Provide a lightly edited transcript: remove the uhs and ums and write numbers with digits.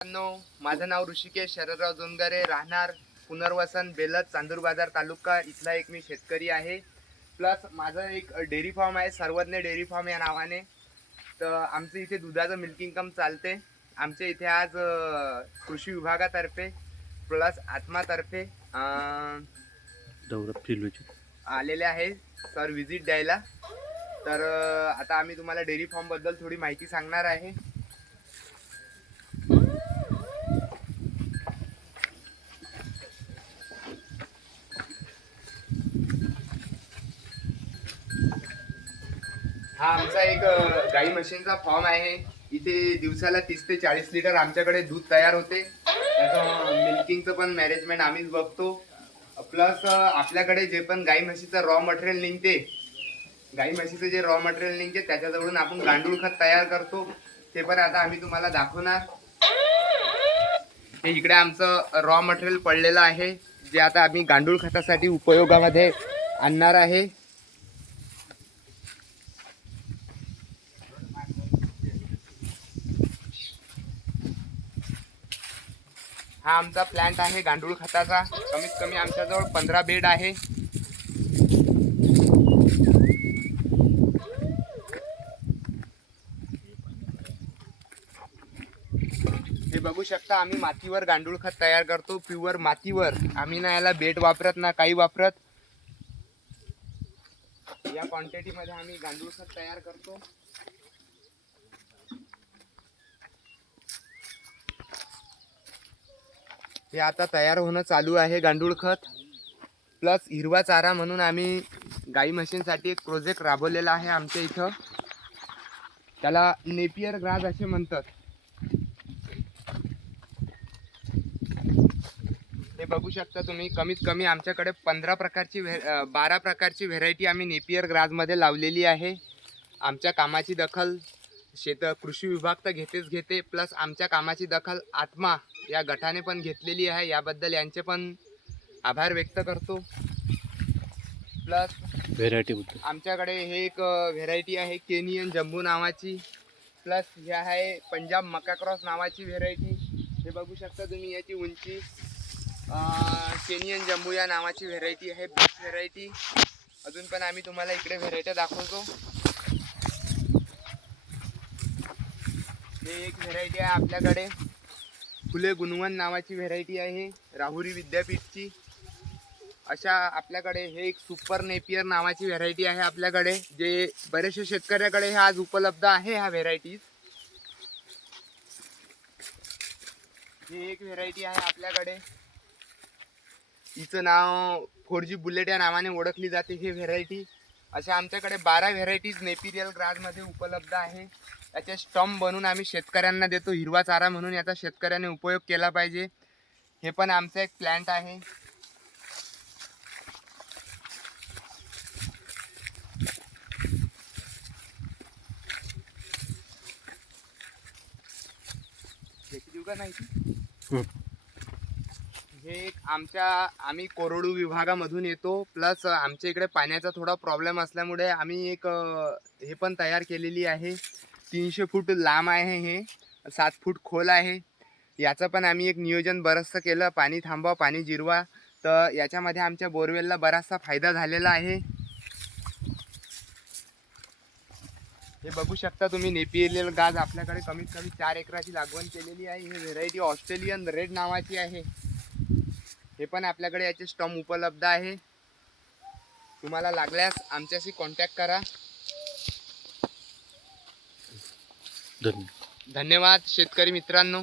माझं नाव ऋषिकेश शरदराव जोंधरे, राहणार पुनर्वसन बेलद चांदूर बाजार तालुका इथला एक मी शेतकरी आहे. प्लस माझं एक डेअरी फार्म आहे, सर्वज्ञ डेअरी फार्म या नावाने. तर आमचं इथे दुधाचं मिल्किंग कम चालते. आमच्या इथे आज कृषी विभागातर्फे प्लस आत्मातर्फे आलेले आहे सर विजिट द्यायला. तर आता आम्ही तुम्हाला डेअरी फार्म बद्दल थोडी माहिती सांगणार आहे. हा आमचा एक गाई म्हशींचा फार्म आहे. इथे दिवसाला 30 ते 40 लिटर आमच्याकडे दूध तयार होते. त्याचं मिल्किंगचं पण मॅनेजमेंट आम्हीच बघतो. प्लस आपल्याकडे जे पण गाई म्हशीचं रॉ मटेरियल निघते, गाई म्हशीचं जे रॉ मटेरियल निघते त्याच्याजवळून आपण गांडूळ खत तयार करतो. ते पण आता आम्ही तुम्हाला दाखवणार. हे इकडे आमचं रॉ मटेरियल पडलेलं आहे, जे आता आम्ही गांडूळ खतासाठी उपयोगामध्ये आणणार आहे. हा आमचा प्लांट आहे गांडूळ खताचा. कमीत कमी आमच्याजवळ 15 बेड आहे. हे बघू शकता, आम्ही मातीवर गांडूळ खत तयार करतो. प्युअर मातीवर. आम्ही ना याला बेड वापरत ना काही वापरत. या क्वांटिटी मध्ये आम्ही गांडूळ खत तयार करतो. हे आता तयार होणं चालू आहे गांडूळ खत. प्लस हिरवा चारा म्हणून आम्ही गाई म्हशींसाठी एक प्रोजेक्ट राबवलेला आहे आमच्या इथं. त्याला नेपियर ग्रास असे म्हणतात. हे बघू शकता तुम्ही, कमीत कमी आमच्याकडे 12 प्रकारची व्हेरायटी आम्ही नेपियर ग्रास मध्ये लावलेली आहे. आमच्या कामाची दखल कृषी विभाग तर घेते. प्लस आमच्या कामाची दखल आत्मा या गटाने पण घेतलेली आहे. याबद्दल यांचे पण आभार व्यक्त करतो. प्लस व्हेरायटी आमच्याकडे हे एक व्हेरायटी आहे केनियन जम्बू नावाची. प्लस हे आहे पंजाब मका क्रॉस नावाची व्हेरायटी. हे बघू शकता तुम्ही, याची उंची. केनियन जम्बू या नावाची व्हेरायटी आहे, बेस्ट व्हेरायटी. अजून पण आम्ही तुम्हाला इकडे व्हेरायटी दाखवतो. हे एक व्हेरायटी आहे आपल्याकडे, फुले गुणवंत नावाची व्हेरायटी आहे, राहुरी विद्यापीठची. अशा आपल्याकडे हे एक सुपर नेपियर नावाची व्हेरायटी आहे आपल्याकडे, जे बरेचशा शेतकऱ्याकडे हे आज उपलब्ध आहे. ह्या व्हेरायटीज हे एक व्हेरायटी आहे आपल्याकडे. हिचं नाव 4G बुलेट या नावाने ओळखली जाते ही व्हेरायटी. अशा आमच्याकडे 12 व्हेरायटीज नेपिरियल ग्रास मध्ये उपलब्ध आहे. याचे स्टंप बनवून आम्ही शेतकऱ्यांना देतो हिरवा चारा म्हणून. याचा शेतकऱ्याने उपयोग केला पाहिजे. हे पण आमचा एक प्लांट आहे. हे एक आम्ही कोरडू विभागामधून येतो. प्लस आमच्या इकडे पाण्याचा थोडा प्रॉब्लेम असल्यामुळे आम्ही एक हे पण तयार केलेली आहे. 300 फूट लांब आहे, हे 7 फूट खोल आहे. याचं पण आम्ही एक नियोजन बरंचसं केलं, पाणी थांबवा पाणी जिरवा. तर याच्यामध्ये आमच्या बोरवेलला बराचसा फायदा झालेला आहे. हे बघू शकता तुम्ही, नेपियर ग्रास आपल्याकडे कमीत कमी 4 एकराची लागवड केलेली आहे. ही व्हेरायटी ऑस्ट्रेलियन रेड नावाची आहे. हे पण आपल्याकडे याचे स्टंप उपलब्ध आहे. तुम्हाला लागल्यास आमच्याशी कॉन्टॅक्ट करा. धन्यवाद शेतकरी मित्रांनो.